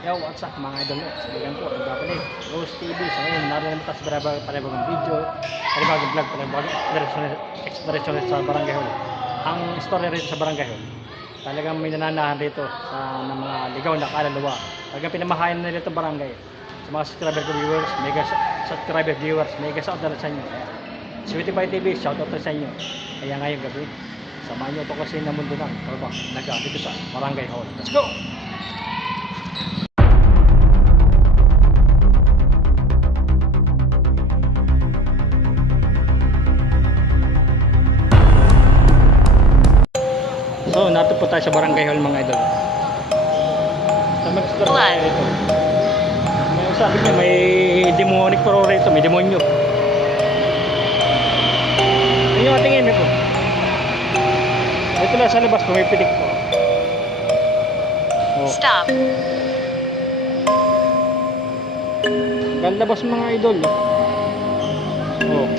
Yo, what's up mga idol mo? Sabihan po, nagpapalit Rose TV. So ngayon, naroon naman tayo sa panibagong video, panibagong vlog, panibagong exploration sa Barangay Hall. Ang story rito sa Barangay Hall, talagang may nananahan rito sa ng mga ligaw na kaluluwa. Talagang pinamahayan na rito barangay. Sa mga subscriber ko viewers, mega subscriber viewers, mega shout out sa inyo. Sweetie Pie TV, shout out sa inyo. Kaya ngayong gabi, samahan nyo ito kasi na mundo ng kalba, dito sa Barangay Hall. Let's go! So, nato po tayo sa Barangay Hall mga idol. Sa mag-explore tayo rito. May sabi niya, may demonic paro rito, may demonyo. Ano yung ating ino ko? Ito lang sa labas, pumipitik po. Oh. Stop. Ganda boss mga idol. Oh.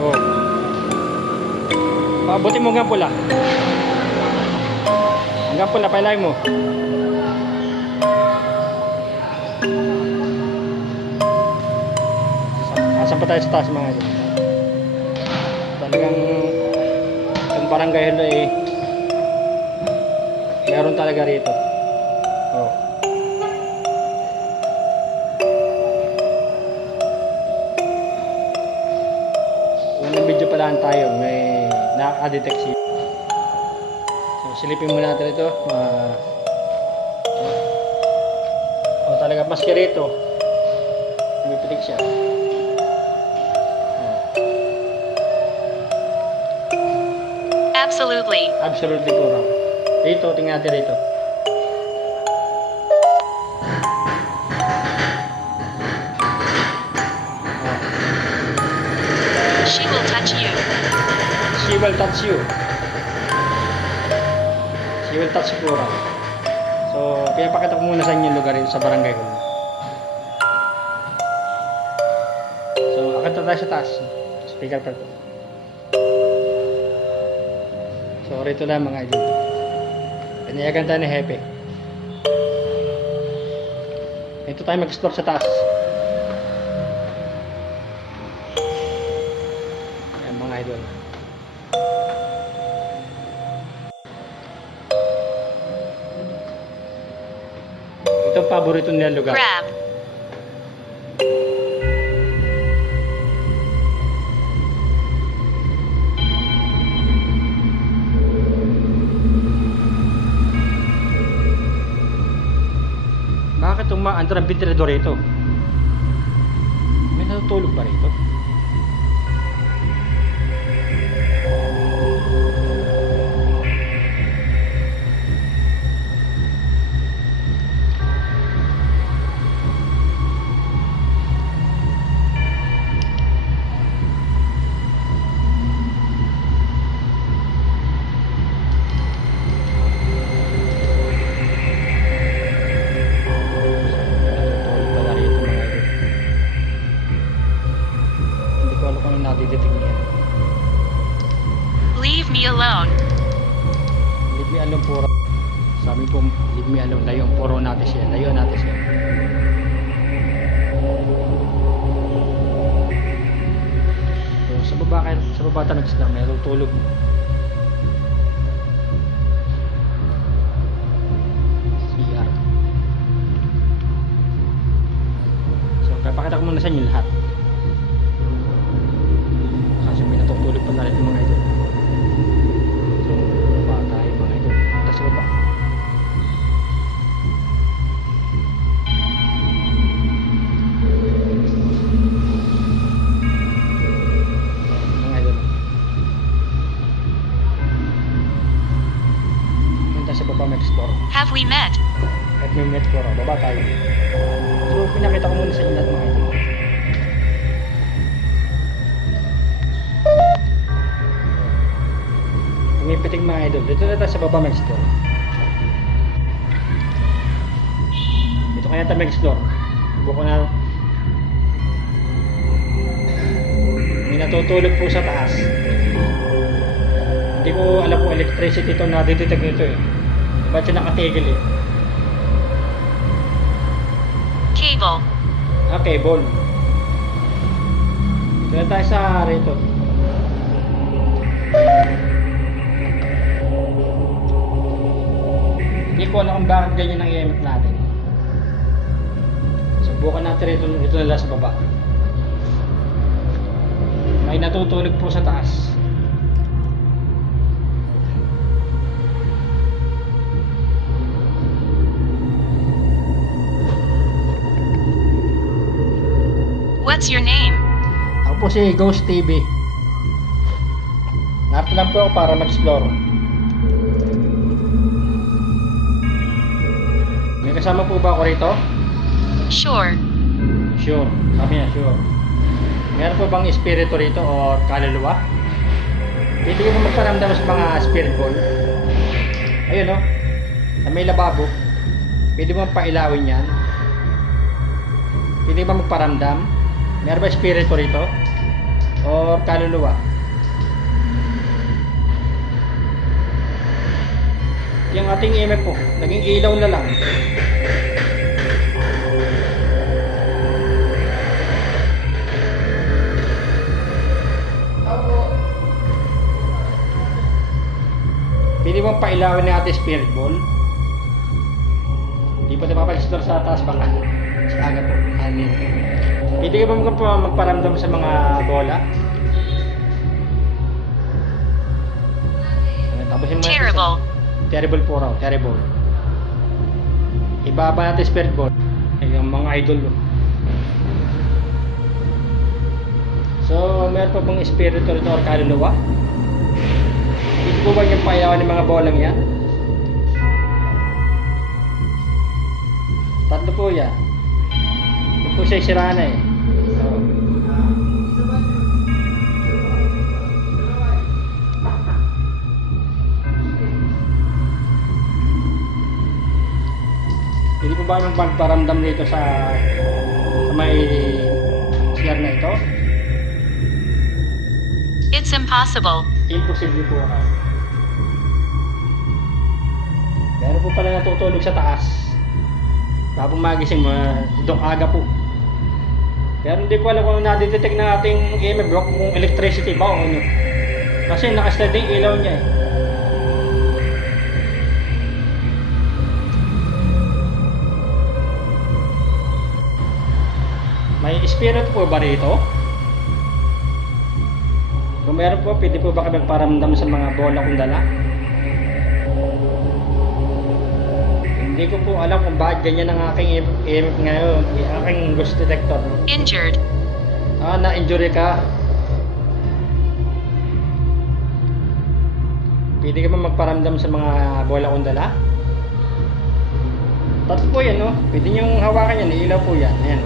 Oh. Pabuti mo hanggang pula. Hanggang pula, pailay mo. Asan pa tayo sa taas mga idol. Talagang yung barangay halo eh meron talaga rito. Oh. Unang video pa lang tayo, may nakaka-detect siya. So silipin muna natin ito. Talaga maski rito pumipitik siya. Absolutely. Absolutely kurang. Dito, tingnan natin dito. She will touch you. She will touch you. She will touch you kurang. So, pinapakita ko muna sa inyo yung lugar dito sa Barangay Hall. So, akit na tayo sa taas. Speaker pa ito. So, rito lang mga idol. Pinayagan tayo ni Hepe. Ito tayo mag-explore sa taas. Ayan mga idol. Ito ang paborito nila lugar. Grab. Bakit umaandar ang ventilador rito? May natutulog ba rito? Leave me alone. Leave me alone puro. Sabi po, leave me alone. Layo, puro natin siya. Layo natin siya. So, sa baba tayo nag-islam. May tutulog. CR. So, papakita ko muna sa inyo lahat. Kasi may natutulog pa na rin mga idol. So, baba tayo mga idol. Punta sa baba. Mga idol. Punta sa baba mag-explore. Have we met? At may metro. Baba tayo. So, pinakita ko muna sa inyo lahat mga idol. Pumipitig mga idol. Dito na tayo sa baba mag-explore. Dito kaya tayo mag-explore. Buko na. May natutulog po sa taas. Hindi ko alam kung electricity ito na detect nito eh. Ba't siya nakatigil eh. Cable. Okay, ball. Kaya tayo sa rito. Hindi ko alam kung bakit ganyan ang EMF natin. Subukan natin ito nila sa baba. May natutulog po sa taas. What's your name? Ako po si Ghost TV. Narito lang po ako para mag-explore. May kasama po ba ako rito? Sure. Sure. Sabi niya, sure. Meron po bang espiritu rito o kaluluwa? Pwede ko magparamdam sa mga spirit ball. Ayun o. Na may lababo. Pwede mo pailawin yan. Pwede ba magparamdam? Meron ba espiritu rito? O kaluluwa? Yung ating EMF po, naging ilaw na lang. Pwede bang pailawin ng ating spirit ball? Hindi pa tayo mapag-store sa taas baka. Sa aga po. Amin. Pwede ka ba magparamdam sa mga bola? Tapos yung mga Terrible. terrible po raw, terrible. Ibaba natin spirit ball. Yung mga idol. So, meron pa bang espiritu rito or kaluluwa? Hindi po ba yung pailawan ng mga bolang yan? Tatlo po yan. Ito po siya sira na eh. So, hindi po ba magparamdam dito sa may CR na ito? It's impossible. Imposible po ako. Meron po pala natutulog sa taas. Tapos magising mo, doon aga po. Pero hindi ko alam kung nadetect ng ating EMF block kung electricity ba o ano. Kasi naka-steady ilaw niya eh. May spirit po ba rito? Kung meron po, pwede po ba kami magparamdam sa mga bola kong dala? Hindi ko po alam kung bakit ganyan ang aking EMF ngayon, aking ghost detector. Injured. Na-injury ka. Pwede ka ba magparamdam sa mga bola kong dala? Tatlo po yan, no? Pwede niyong hawakan yan, ilaw po yan. Ayan.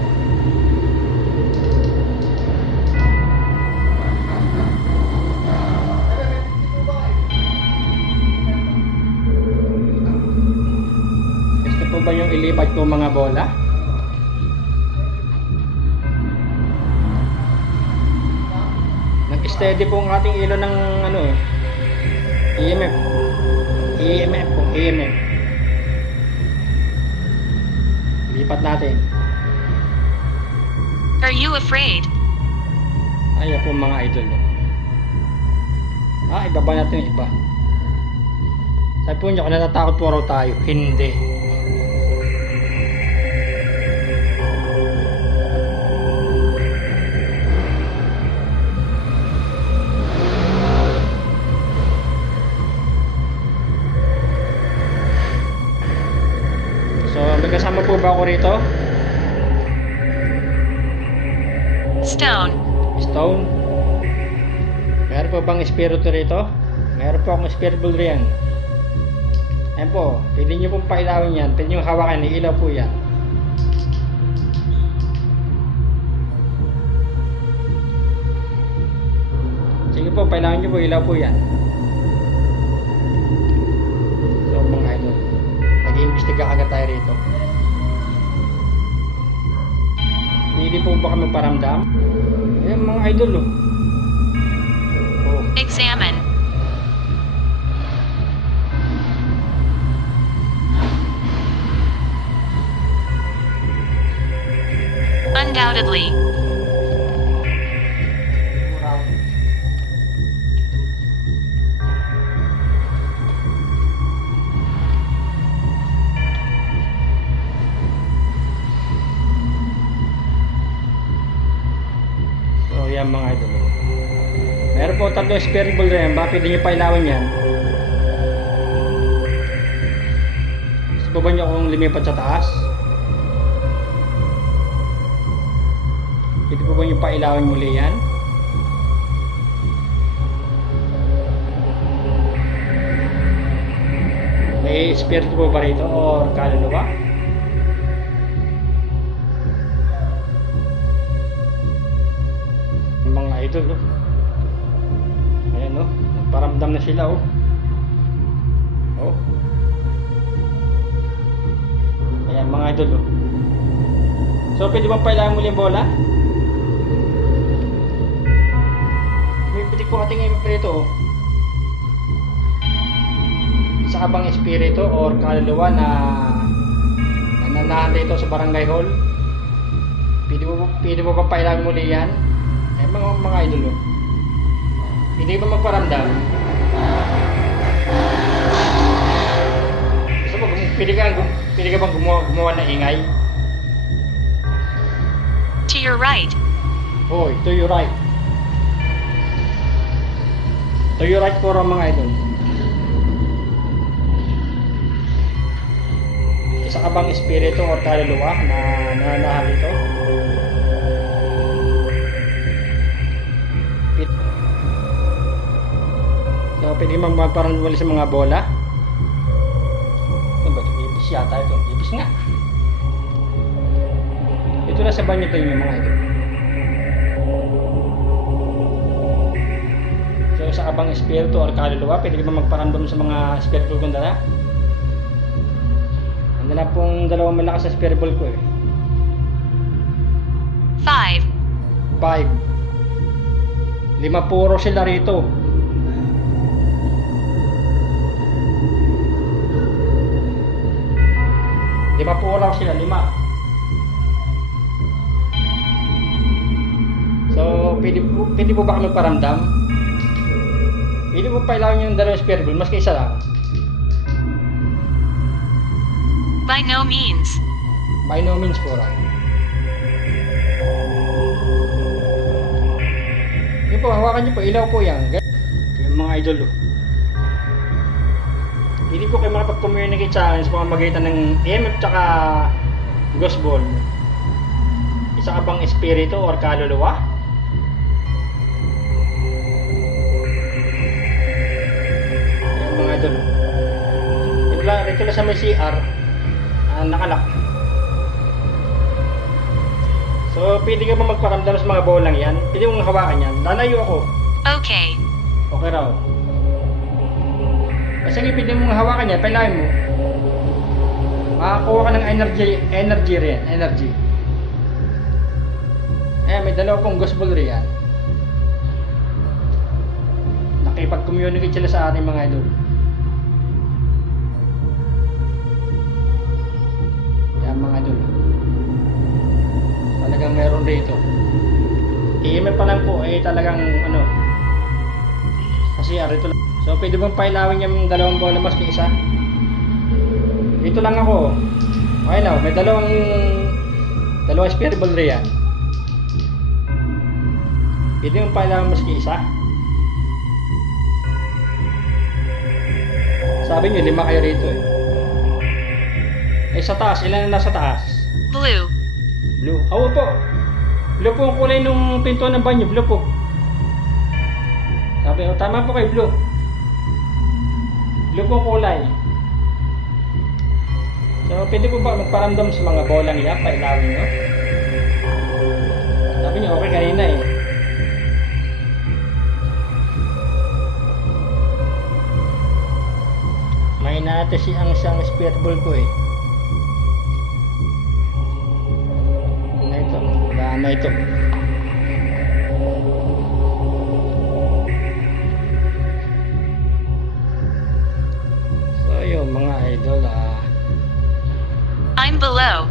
Gusto po ba yung ilipat ko mga bola? Nag-steady po ang ating ilaw ng ano eh. EMF. EMF po, EMF. Lipat natin. Are you afraid? Ayan po mga idol. Ibaba natin yung iba. Sabi po nyo, kung natatakot po raw tayo. Hindi. So, may kasama po ba ako rito? Stone. Stone. Meron po bang espiritu rito? Meron po akong spirit ball riyan. Ayan po, pwede nyo pong pailawin yan. Pwede nyo hawakan, ilaw po yan. Sige po, pailawin nyo po, ilaw po yan. So mga idol, nag-iimbestiga agad tayo rito. Hindi po ba kami paramdam? Ayan mga idol oh. Examine. Undoubtedly. So yan mga idol. Meron po tatlo spare ball na yan. Baka pwede nyo pailawan yan. Gusto po ba nyo kung lumipat sa taas? Pwede po ba nyo pailawan muli yan? May spare po ba rito or kaluluwa? Mga idol oh. Ayan oh, nagparamdam na sila oh. Oh. Ayan mga idol oh. So pwede bang pailangan muli ang bola? May pwede po ating i-prito oh. Sa abang espiritu or kaluluwa na nananahan dito sa barangay hall. Pwede mo bang pailangan muli yan? Eh mga idol oh. Hindi ba magparamdam? Gusto mo, pwede ka bang gumawa ng ingay? To your right. Hoy, to your right. To your right po mga idol. Isa ka bang espiritu o kaluluwa na nananahan dito? So, pwede magparamdam sa mga bola. Ano ba ito? Ibis yata ito. Ibis nga. Ito na sa banyo tayo mga idol. So, sa abang espiritu o kaluluwa, pwede ka ba magparamdam sa mga espiritu kung dala? Ano na pong dalawang malakas na spare ball ko eh. 5. 5. 5 puro sila rito. Lima puro sila, 5. So, pwede po ba kami paramdam? Pwede po pailangan yung dalawang spare ball, maski isa lang. By no means. By no means po lang. Yun po, hawakan nyo po, ilaw po yan. Yung mga idol. Hindi po kayo makapag-communicate sa akin sa pamamagitan ng EMF tsaka ghost ball. Isa ka bang espiritu or kaluluwa? Ayan mga idol. Ito lang sa may CR. Nakalak. So, pwede ka ba magparamdam sa mga bolang yan? Pwede mong hawakan yan. Lalayo ako. Okay. Okay raw. Sige, pwede mong hawakan yan. Pailahin mo. Makakuha ka ng energy rin. Energy. Ayan, may dalawa pong ghost ball rin yan. Nakipag-communicate sila sa ating mga idol. Mga idol, talagang meron dito. EMF pa lang po eh talagang ano, kasi rito lang. So pwede bang pailawin yung dalawang bola maski isa? Dito lang ako. Okay na, may dalawang spare ball rin yan. Pwede bang pailawin maski isa? Sabi nyo 5 kayo rito eh. Eh sa taas, ilan na nasa taas? Blue. Blue. Hawa po. Blue po ang kulay nung pintuan ng banyo. Blue po. Sabi, oh, tama po kay blue. Blue po ang kulay. So, pwede po ba magparamdam sa mga bolang yan? Pailawin nyo? Sabi niyo, okay kanina eh. May natin ang isang spirit ball ko eh. Na ito. So yun mga idol I'm below.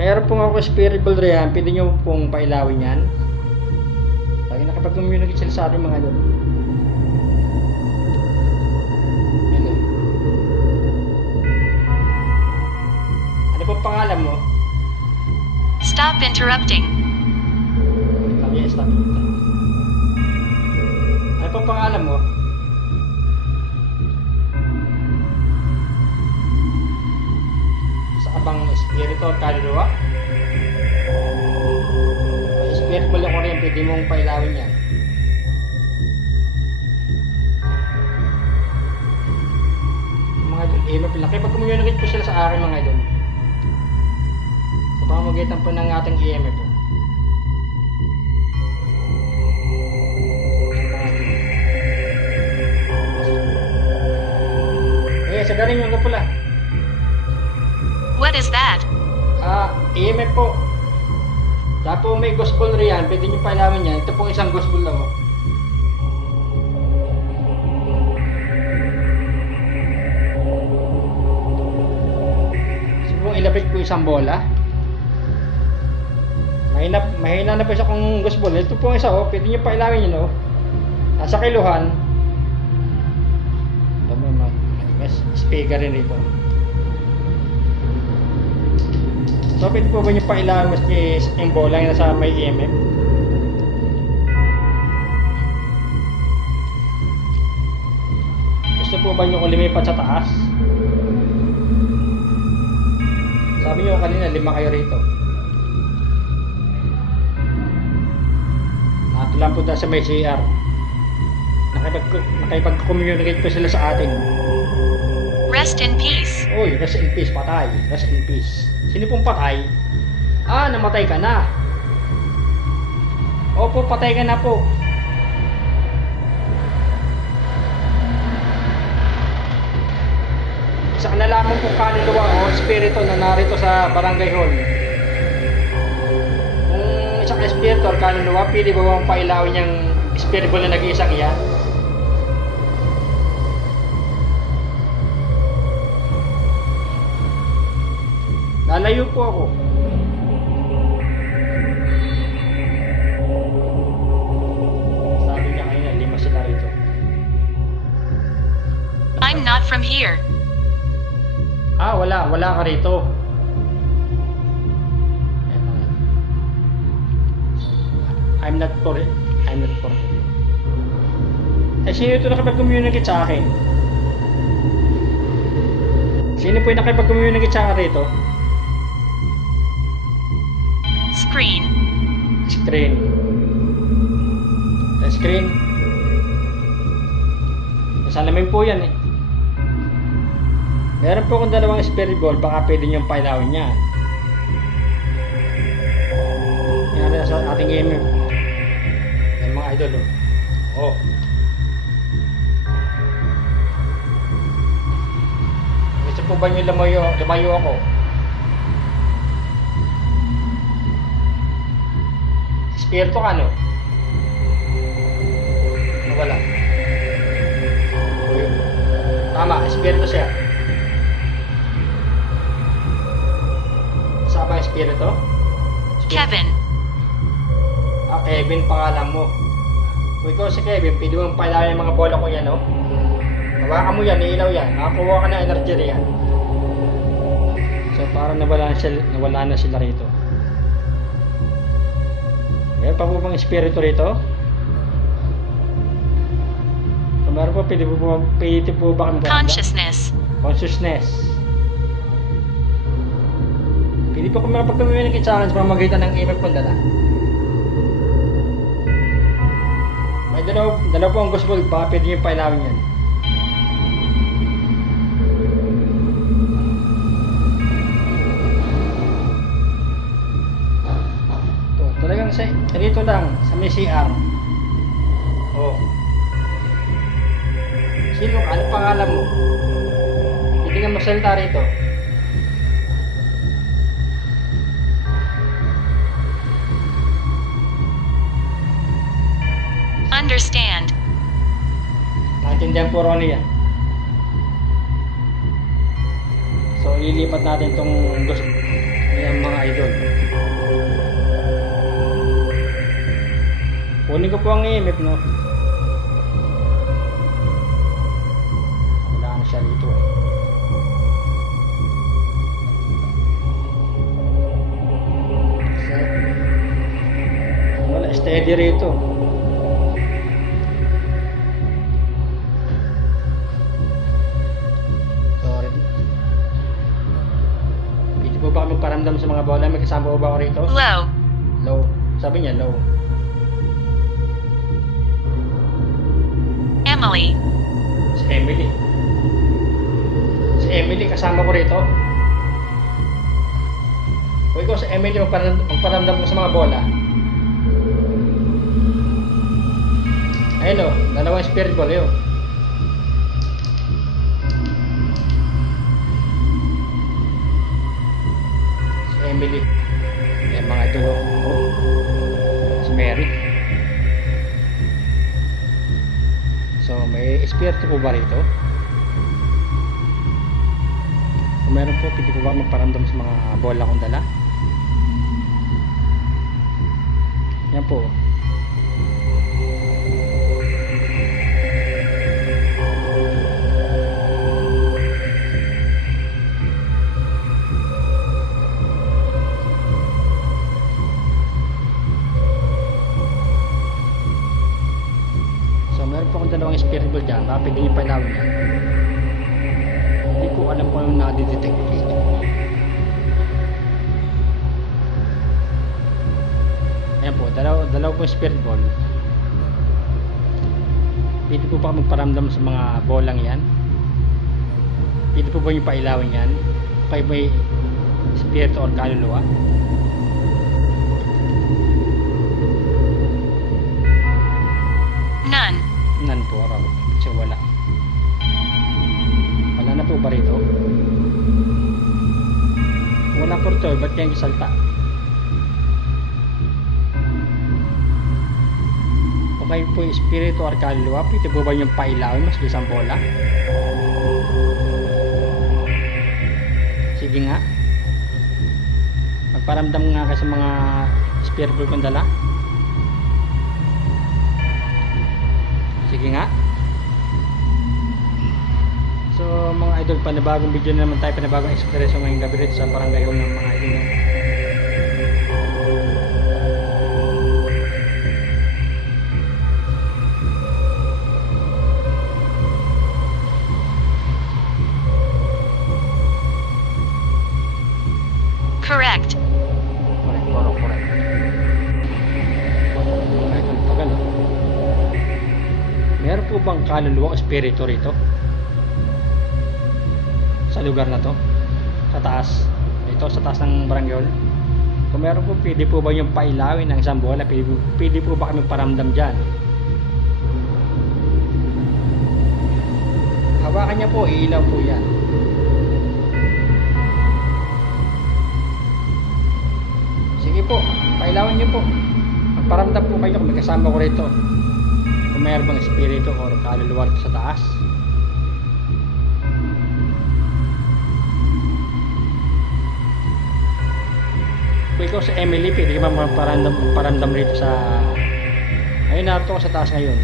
Mayroon pong ako spirit ball riyan. Pwede nyo pong pailawin yan. Lagi nakapag-communicate sila sa ating mga idol. Yan o. Ano pong pangalan mo? Stop interrupting. Sabi niya, stop. Ano pong pangalan mo? Sa abang espiritu at kaluluwa? May spirit ball ako rin, pwede mong pailawin yan. Mga idol, mapilaki. Pag communicate po sila sa akin mga idol. Sa pamamagitan po ng ating EMF po. Sa galing yung pula. What is that? EMF po. Tapos may gospel riyan, pwede nyo pailamin yan. Ito pong isang gospel lang. So kung ilapit ko isang bola. Mahina na po isa kong gospel. Ito pong isa pwede nyo pailamin yun Nasa kiluhan. Mas speaker rin dito. So pwede po ba nyo pailawan mas yung bola yung nasa may EMF? Gusto po ba nyo kung lumipat sa taas? Sabi nyo kanina 5 kayo rito. Nakatulang po sa may CR. Nakipag-communicate po sila sa atin. Rest in peace. Uy, rest in peace, patay. Rest in peace. Sino pong patay? Namatay ka na. Opo, patay ka na po. Isa na lamang pong kaluluwa espiritu na narito sa barangay hall. Kung isang espiritu o kaluluwa, pili ba bang pailawin yung espiritu na nag-iisang iyan? Lalayo po ako. Sabi niya kanina, 5 sila rito. I'm not from here. Wala ka rito. I'm not for it. Sino ito nakipag-communicate sa akin? Sino po yung nakipag-communicate sa akin rito? Screen. Salamin po yan Meron po akong 2 spirit ball, baka pwede niyong pailawin yan. Yan sa ating EMF. Yan mga idol Gusto po ba niyo lumayo ako? Espiritu ka wala. Tama, espiritu siya. Saan ba espiritu? Kevin. Kevin pangalan mo. Kung ikaw si Kevin, pwede mong pailawin yung mga bola ko yan Hawakan mo yan, iilaw yan. Nakakuha ka na energy riyan. So parang nawala na sila rito. Meron pa po bang espiritu rito? Kung meron po, pwede po ba kami Consciousness. Pwede po kami makapag-communicate sa akin sa pamamagitan ng EMF kong dala. May dalaw po ang gospel, baka pwede nyo pailawin yan. Talagang dito lang sa may CR. Sino ka? Ano pangalan mo? Hindi nga magsalita rito. Understand. Naintindihan po Ronnie yan. So ilipat natin itong Ayan mga idol. Kunin ko po ang EMF, no? Wala na siya dito eh. Wala, steady rito. Sorry. Hindi po ba kami paramdam sa mga bola? May kasama po ba ako rito? Low. Low. Sabi niya low. Emily. Si Emily. Si Emily kasama ko rito. Kung ikaw si Emily magparamdam mo sa mga bola. Ayun o, dalawang spirit ball yun. Si Emily. Ayan mga idol o. Si Mary. So, may espiritu po ba rito? Kung meron po, pwede po ba magparamdam sa mga bola kong dala? Yan po. So, meron po akong dalawang spirit ball dyan. Baka pwede nyo pailawin yan. Hindi ko alam kung anong nakadidetect dito. Ayan po, dalawa po spirit ball. Pwede po ba magparamdam sa mga bolang yan? Pwede po ba yung pailawin yan? Kaya may spirit or kaluluwa? None. Nan po raw. So wala. Wala na po ba rito? Wala po rito. Ba't kayang isalta? Okay po yung espiritu or kaluluwa. Pwede po ba yung pailawin mas isang bola? Sige nga. Magparamdam nga kasi mga espiritu kong dala. Sige nga. So mga idol, panibagong video na naman tayo, panibagong experience ngayong gabi rito sa barangay hall ng mga idol. Correct. Correct. Mga idol, tagal oh. Meron po bang kaluluwa o espiritu rito? Sa lugar na to? Sa taas? Ito, sa taas ng barangay hall? Kung meron po, pwede po ba yung pailawin ng isang bola? Pwede po ba kami paramdam dyan? Hawakan niya po, iilaw po yan. Sige po, pailawin niyo po. Magparamdam po kayo kung may kasama ko rito. Kung mayroon bang espiritu o kaluluwa rito sa taas. Kung ikaw sa Emily, pwede ka ba magparamdam rito sa... Ayun, narito ko sa taas ngayon.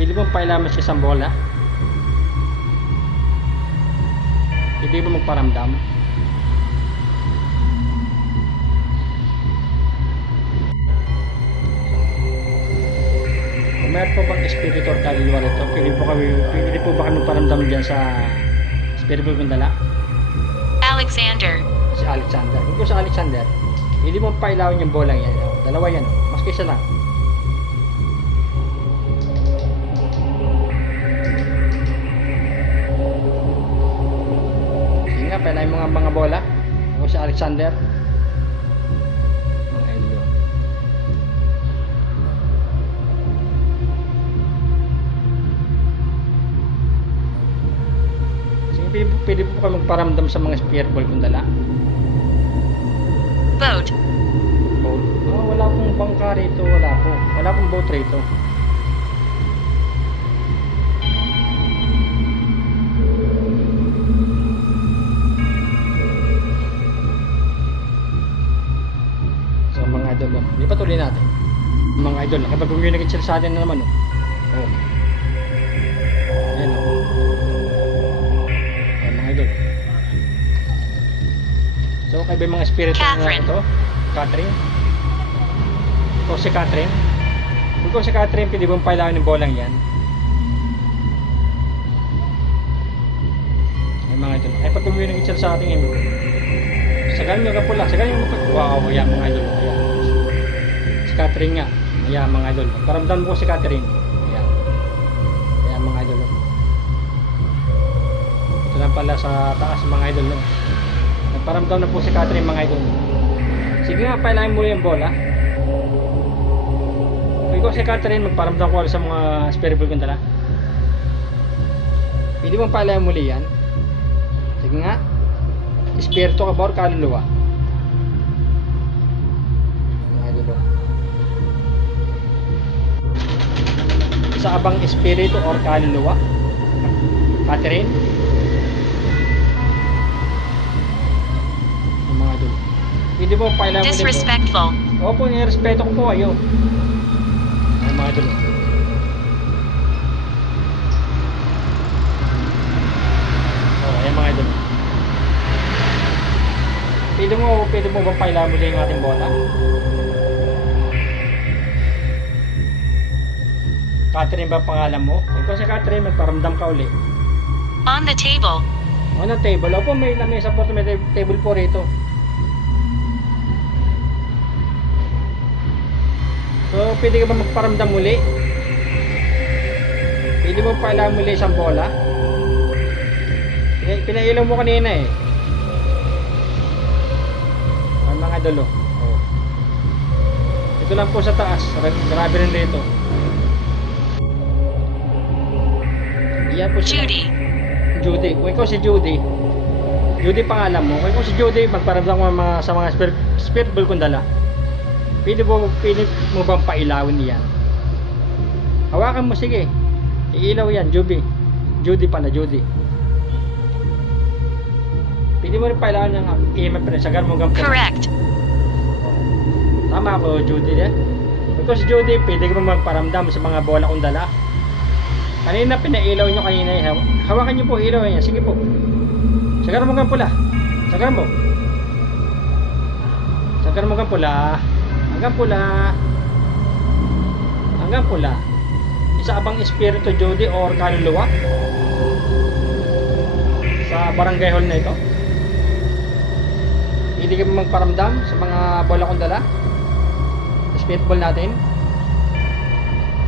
Pwede bang pailaman sa isang bola? Pwede ba magparamdam? Kung mayroon po bang espiritu or kaluluwa rito, pwede po ba kami paramdam dyan sa espiritu kong dala? Alexander. Si Alexander. Kung sa Alexander, hindi mo pailawin yung bolang yan. Oh, dalawa yan. Oh. Mas kaysa lang. Sige nga, pailawin mga bola. Kung si Alexander. Mga idol. Sige, pwede po ka magparamdam sa mga spirit ball kung dala. Boat. Boat? Oh, wala pong bangka rito. Wala pong boat rito. idol. Nakipag-communicate sila sa atin na naman, oh. Oh. Ayan, oh. Ayan, mga idol. So, kayo ba yung mga spirit na Catherine. ito? Catherine? Ito si Catherine? Kung ito si Catherine, pwede bang pailangan ng bolang yan? Ayan, mga idol. Ay, pag-communicate sila sa ating sagan nyo ka pula. Sagan nyo ka. Wow, ayan, mga idol. Ayan. Si Catherine nga. Ayan, mga idol. Paramdam ko si Catherine. Ayan. Ayan, mga idol. Ito lang pala sa taas, mga idol. Nagparamdam na po si Catherine, mga idol. Sige nga, pailahin mo yung bola. Kung ikaw si Catherine, magparamdam ko sa mga spirit kong dala. Pwede bang pailahin muli yan? Sige nga. Espiritu ka ba or kaluluwa? Mga idol. Isa abang espiritu or kaluluwa? Catherine? Mga idol. Pwede mo pailangan mo dito? Disrespectful. Opo, nirespeto ko po kayo. Ay, mga idol. Oh, ayan, mga idol. Pwede mo bang pailangan mo yung ating bola? Catherine ba pangalan mo? Ikaw si Catherine, magparamdam ka uli. On the table. On the table. Opo, may lamesa po, may table po rito. So, pwede ka ba magparamdam muli? Pwede mo pailangan muli isang bola? Pinailaw mo kanina eh. Ang mga idol, oh. Ito lang po sa taas. Grabe rin dito. Iyan po siya. Judy. Judy. Kung ikaw si Judy, Judy pangalan mo. Kung ikaw si Judy, magparamdam mo sa mga spirit ball kong dala. Pwede mo bang pailawin yan? Hawakan mo, sige. Iilaw yan, Judy. Judy pala, Judy. Pwede mo rin pailawin ng EMF rin. Sagar mo hanggang po. Correct. Tama ako, Judy. Ikaw si Judy, pwede mo magparamdam sa mga bola kong dala. Kanina, pinailaw nyo kanina. Hawakan nyo po, ilaw yan. Sige po. Sagar mo hanggang pula. Sagar mo. Sagar mo hanggang pula. Hanggang pula. Hanggang pula. Isa abang espiritu, Judy, or kaluluwa sa barangay hall na ito. Hindi ka magparamdam sa mga bola kong dala. Spirit ball natin.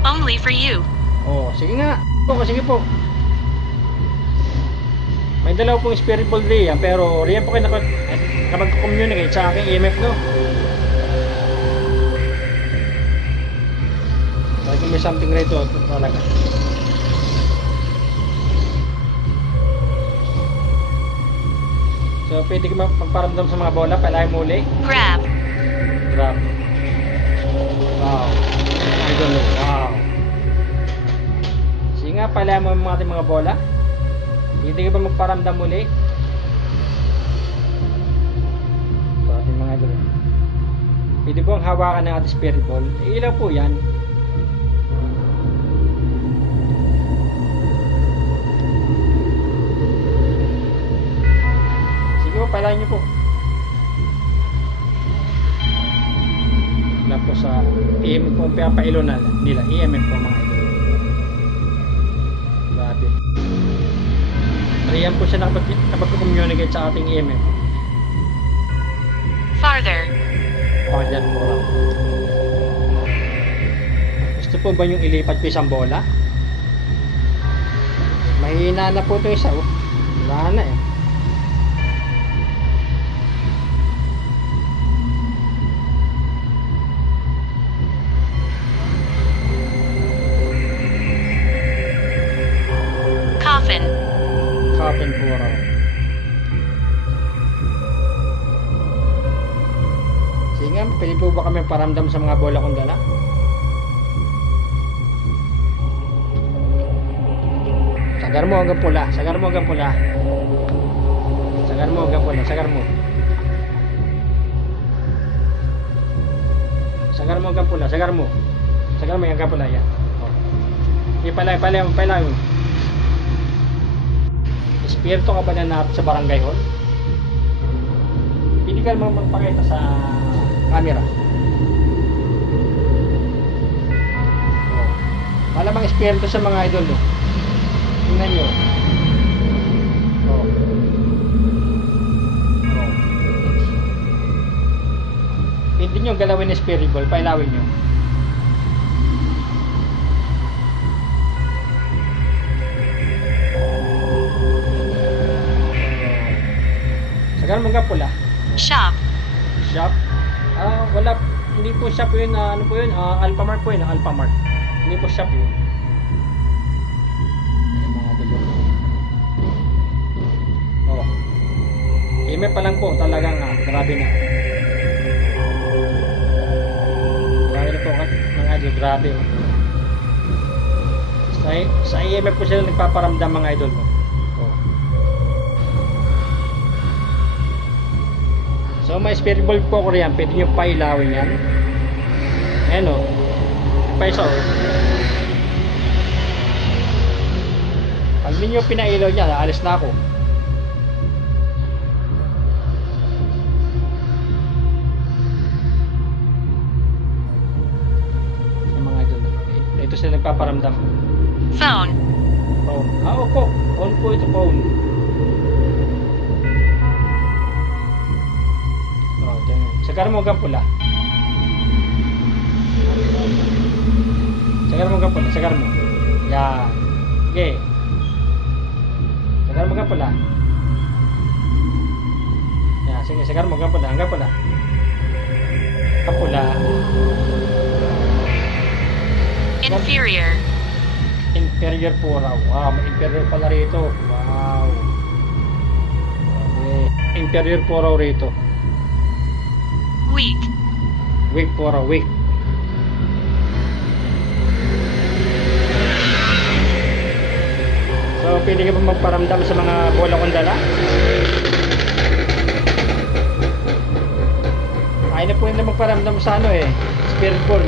Only for you. Oh, sige nga. Sige po. May dalaw pong spirit ball riyan, pero riyan po kayo nakapag-communicate sa aking EMF, no? Like may something rito talaga. So, pwede ka magparamdam sa mga bola, palahin mo uli. Grab. Grab. Wow. Idol, wow. Sige nga, palahin mo yung ating mga bola. Pwede ka ba magparamdam muli? So, ating mga idol. Pwede po ang hawakan ng ating spirit ball. Ilaw po yan. Pailahin nyo po. Wala po sa EMF po ang pinapailaw na nila. EMF po mga idol. Grabe. Riyan po siya nakapag-communicate sa ating EMF. Farther. Farther po lang. Gusto po ba yung ilipat ko isang bola? Mahina na po ito isa. Oh. Wala na eh. Coffin po raw. Sige nga, pwede po ba kami paramdam sa mga bola kong dala? Sagar mo hanggang pula. Sagar mo hanggang pula. Sagar mo hanggang pula. Sagar mo. Sagar mo hanggang pula. Sagar mo. Sagara mo yung kapula yan. Oh. Ipalay. Espiritu ka ba na natin sa barangay hall? Pili ka naman magpakita sa camera. Oh. Malamang espiritu sa mga idol, no? Tingnan nyo. Oh. Oh. Hindi nyo galawin yung spirit ball, pailawin nyo. Sagara mo nga pula. Shop. Shop? Wala. Hindi po shop yun. Ano po yun? Alphamart po yun. Alphamart. Hindi po shop yun. Ayan mga dulo. Oh. Ime pa lang po. Talagang grabe na. Grabe na po mga idol. Grabe. Oh. Sa EMF po sila nagpaparamdam mga idol mo. So may spirit bulb po ko riyan, pwede nyo pailawin yan. Ayan o, pa isa o. Pag hindi nyo pinailaw niya, alis na ako. Yung mga idol, ito sila nagpaparamdam. Phone. Phone. Opo, phone po ito, phone. Sagara mo gang pula. Sagara mo gang pula, sagara mo. Yan. Okay. Sagara mo gang pula. Yan, sige, sagara mo gang pula, hanggang pula. Gang pula. Inferior. Inferior po raw. Wow, may inferior pala rito. Wow. Okay. Inferior po raw rito. Weak. Weak po raw, weak. So, pwede ka ba magparamdam sa mga bola kong dala? Ayaw na po nila magparamdam sa ano eh, spirit ball.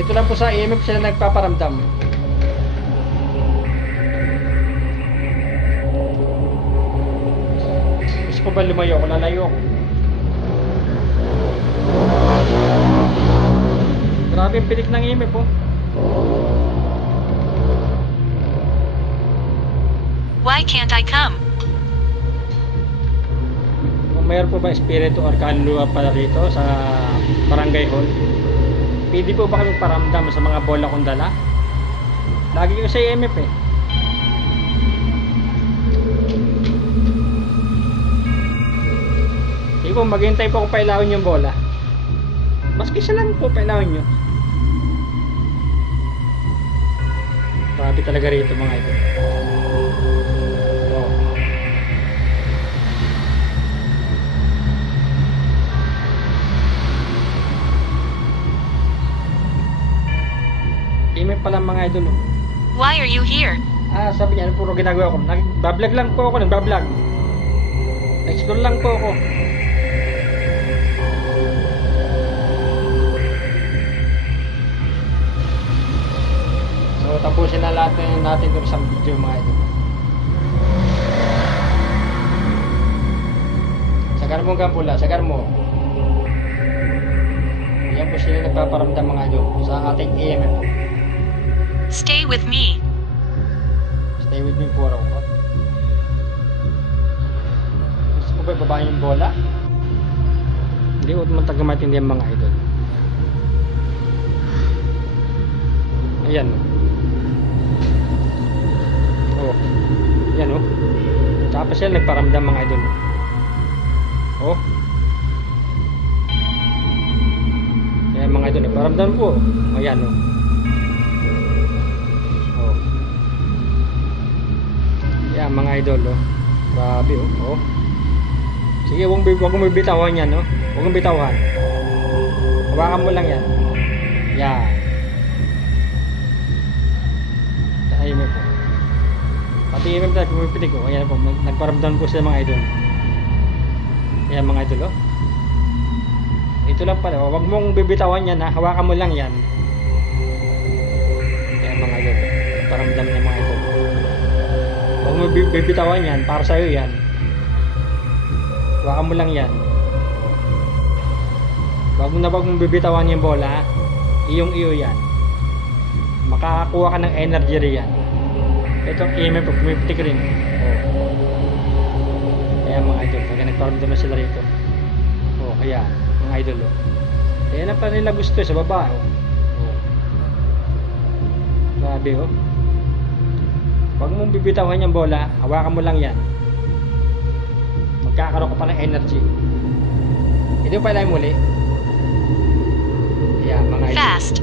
Ito lang po sa EMF sila nagpaparamdam. Gusto ko ba lumayo ako? Lalayo ako. Grabe yung pilik ng EMF po. Why can't I come? Kung mayroon po ba espiritu or kaluluwa pala rito sa barangay hall, pwede po ba kami paramdam sa mga bola kong dala? Lagi ko sa EMF eh. Sige po, maghintay po ako pailawin yung bola. Maski isa lang po pailawin nyo. Grabe talaga rito mga ito. Oh. Email pala mga idol. Oh. Why are you here? Sabi niya, ano puro ginagawa ko? Nagbablog lang po ako, nagbablog. Nag-scroll lang po ako. So, tapusin na lahat natin itong isang video mga idol. Sagar mo gampula, sagar mo. Yan po sila nagpaparamdam mga idol sa ating EMF. Stay with me. Stay with me po raw. Gusto ko ba ibabahin yung bola? Hindi ko naman tagamatindihan mga idol. Ayan. Oh. Ayan oh. Tsaka pa sila nagparamdam mga idol. Oh. Ayan mga idol, nagparamdam po. Ayan oh. Oh. Ayan mga idol oh. Grabe oh. Oh. Sige, huwag mong bitawan yan oh. Huwag mong bitawan. Hawakan mo lang yan. Yan. Ayun mo po. Pati yung tayo pumipitig ko. Ayan po. Nagparamdam po sila mga idol. Ayan mga idol oh. Ito lang pala. Huwag mong bibitawan yan ha. Hawakan mo lang yan. Ayan mga idol. Paramdam niya mga idol. Huwag mo bibitawan yan. Para sa'yo yan. Hawakan mo lang yan. Huwag mong bibitawan yung bola. Iyong-iyo yan. Makakakuha ka ng energy riyan. Itong EMF pumipitik rin. Kaya mga idol, pag nagparamdam na sila rito. Kaya mga idol. Kaya na pa nila gusto sa baba. Grabe Huwag mong bibitawan yung bola. Hawakan mo lang yan. Magkakaroon ka pa ng energy. Ito pa lang muli. Kaya mga idol. Fast.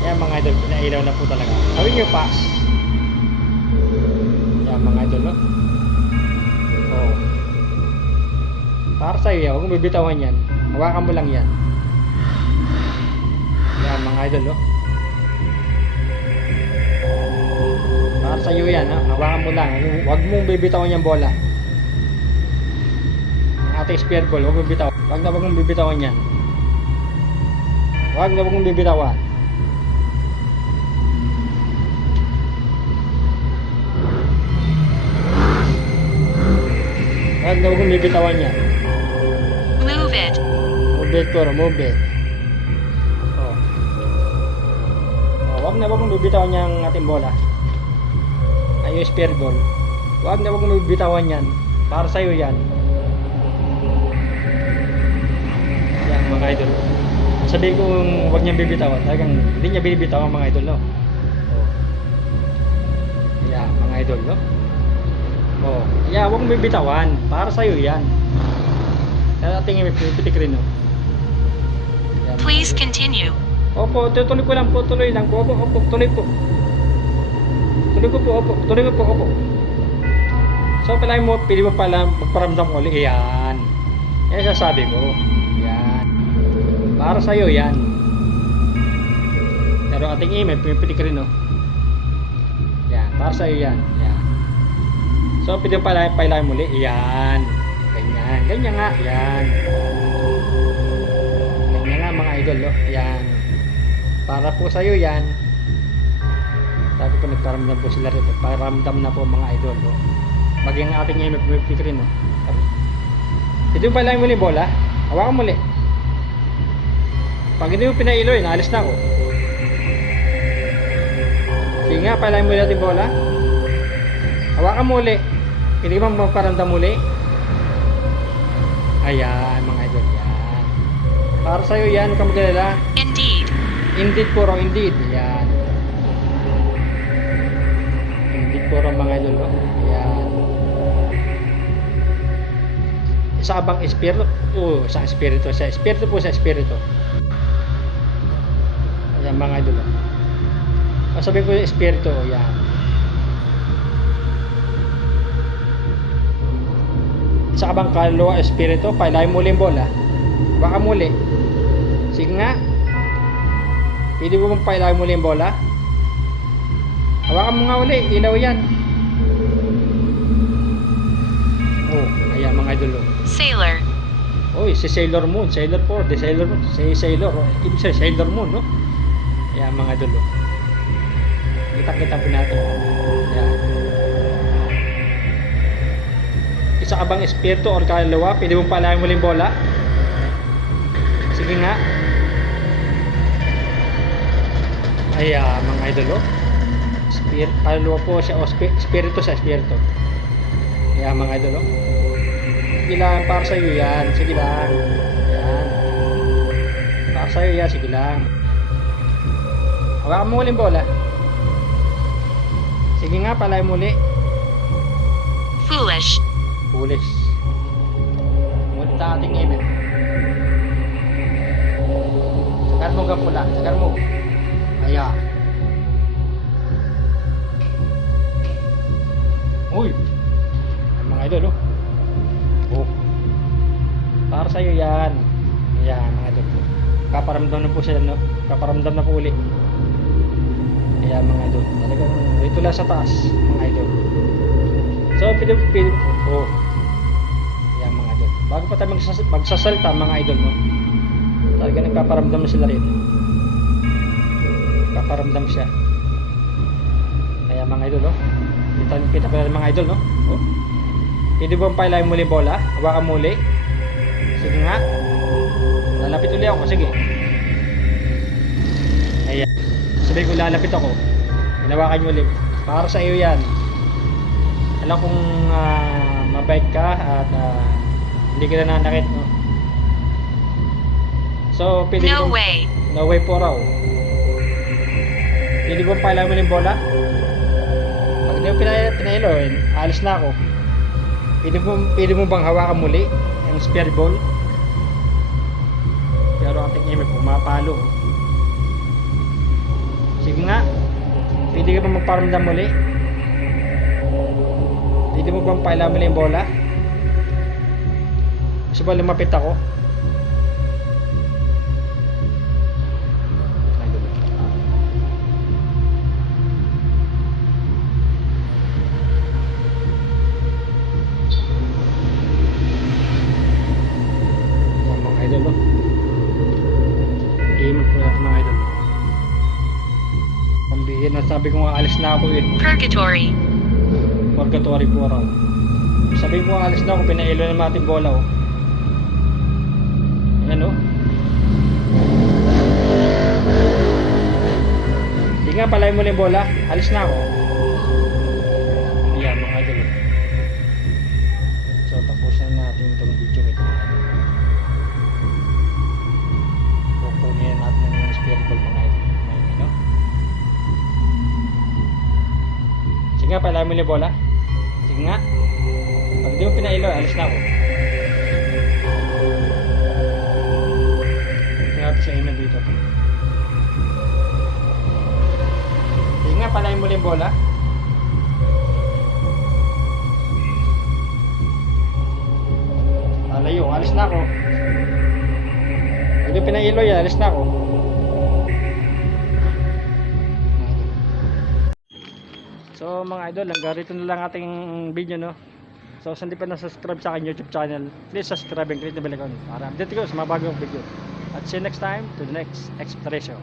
Yan mga idol, pinailaw na po talaga. Gawin nyo pass. Yan mga idol, no? Para sa'yo yan, huwag mong bibitawan yan. Hawakan mo lang yan. Yan mga idol, no? Para sa'yo yan, ha? Hawakan mo lang. Huwag mong bibitawan yung bola. Ang ating spear ball, huwag mong bibitawan. Huwag mong bibitawan yan. Huwag mong bibitawan. Huwag mong bibitawan yan. Move it. Move it, Toro. Move it. Huwag mong bibitawan yung ating bola. Ay, yung spear ball. Huwag mong bibitawan yan. Para sa'yo yan. Yan mga idol. Sabihin ko huwag niyang bibitawan. Talagang hindi niya binibitawan mga idol, no? Yan mga idol, no? Huwag mong bibitawan. Para sa'yo yan. Kaya ating pipitik rin, no? Yan, Please continue. Opo, tuloy ko lang po, tuloy lang po. Opo, tuloy po. Tuloy ko po, opo. So, pili mo pala magparamdam ko ulit. Yan. Yan sasabi ko. Yan. Para sa'yo yan. Pero ating email, pipitik rin, no? Yan, para sa'yo yan. Yan. So, pili mo pala muli. Yan. Ganyan nga. Yan. Ganyan nga mga idol, no? Yan. Para po sa'yo yan. Sabi po nagparamdam po sila rito. Paramdam na po mga idol, no? Maging ating email pipitik rin, no? Ito yung pala muli bola. Hawakan muli. Pag hindi mo pinailoy, naalis na ako. Sige nga, pala muli natin bola. Hawakan muli. Hindi mo magparamdam muli. Ayan mga idol, yan. Para sa'yo yan, huwag kang magalala. Indeed. Indeed puro, indeed. Yan. Indeed puro mga idol, no? Yan. Isa ka bang espiritu? Sa espiritu. Sa espiritu po, sa espiritu. Ayan mga idol, no? Sabihin ko yung espiritu, yan. Isa ka bang kaluluwa espiritu? Pailahin muli yung bola. Baka muli. Sige nga. Pwede mo bang pailahin muli yung bola? Hawakan mo nga uli. Ilaw yan. Ayan mga idol. Sailor. Si Sailor Moon. Sailor 4. The Sailor Moon. Si Sailor. Ibig sabihin Sailor Moon, no? Ayan mga idol. Kita-kita po natin. Ayan. Isa ka bang espiritu or kaluluwa? Pwede mong palahin muli yung bola? Sige nga. Ayan mga idol, kaluluwa po siya o espiritu sa espiritu. Ayan mga idol, sige lang, para sa iyo yan. Sige lang. Ayan. Para sa iyo yan, sige lang. Hawakan mo muli yung bola. Sige nga, palahin muli. Foolish. Pulis. Ngunit ang ating email. Sagar mo gang pula. Sagar mo. Ayan. Uy. Mga idol, para sa'yo yan. Ayan, mga idol. Kaparamdam na po sila, no? Kaparamdam na po uli. Ayan, mga idol. Talagang ito lang sa taas, mga idol. So, Ayan mga idol. bago pa tayo magsasalta mga idol, no? Talaga nagpaparamdam na sila rito. Nagpaparamdam siya. Kaya mga idol, no? Kita pa rin mga idol, no? Oh. Pwede ba pailayin muli bola? Hawakan muli. Sige nga. Lalapit ulit ako. Sige. Ayan. Sabi ko lalapit ako. Hinawakan nyo ulit. Para sa iyo yan. Alam kong mabait ka at hindi ka nananakit, no? So, pwede No mo, way. no way po raw. Pwede mo pailayin mo yung bola? Pag hindi mo pinailo, alis na ako. Pwede mo bang hawakan muli yung spare ball? Pero ang tingin mo, pumapalo. Sige nga. Pwede ka ba magparamdam muli? Pwede mo bang pailayin muli yung bola? Gusto ba lumapit ako? Mga idol, no? I-aim po natin mga idol. Pambihin na sabi ko nga alis na ako eh. Purgatory. Purgatory po raw. Sabi ko nga alis na ako, pinailo na natin bola oh. Ayan oh. Hindi nga palayin mo na yung bola. Alis na ako. Ayan mga idol. So tapusin na natin itong video ito. Kukunin natin ng spherical mga idol. No? Sige nga palayin mo na yung bola. Sige nga. Pag di mo pinailo, alis na ako. Tingnan sa inyo dito. Sige nga, palayin mo yung bola. Alayo, alis na ako. Pag di pinailo yan, alis na ako. So mga idol, hanggang rito na lang ating video, no? So sa hindi pa na-subscribe sa aking YouTube channel, please subscribe and click the bell icon para update ko sa mga bagong video. At see you next time to the next exploration.